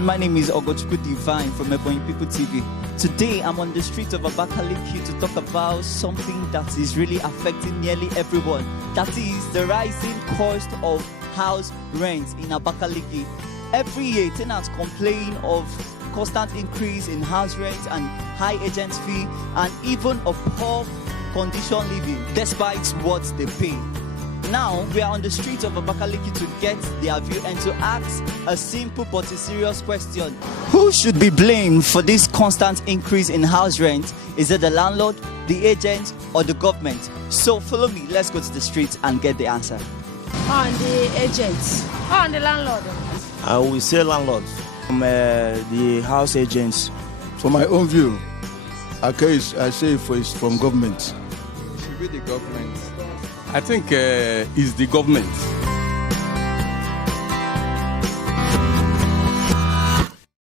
everyone, my name is Ogochukwu Divine from Ebonyi People TV. Today I'm on the streets of Abakaliki to talk about something that is really affecting nearly everyone. That is the rising cost of house rent in Abakaliki. Every year tenants complain of constant increase in house rent and high agent fee and even a poor condition living despite what they pay. Now we are on the streets of Abakaliki to get their view and to ask a simple but a serious question. Who should be blamed for this constant increase in house rent? Is it the landlord, the agent, or the government? So follow me, let's go to the streets and get the answer. On the agents. On the landlord. I will say landlords. The house agents. For my own view, I say it's from government. It should be the government. I think it's the government.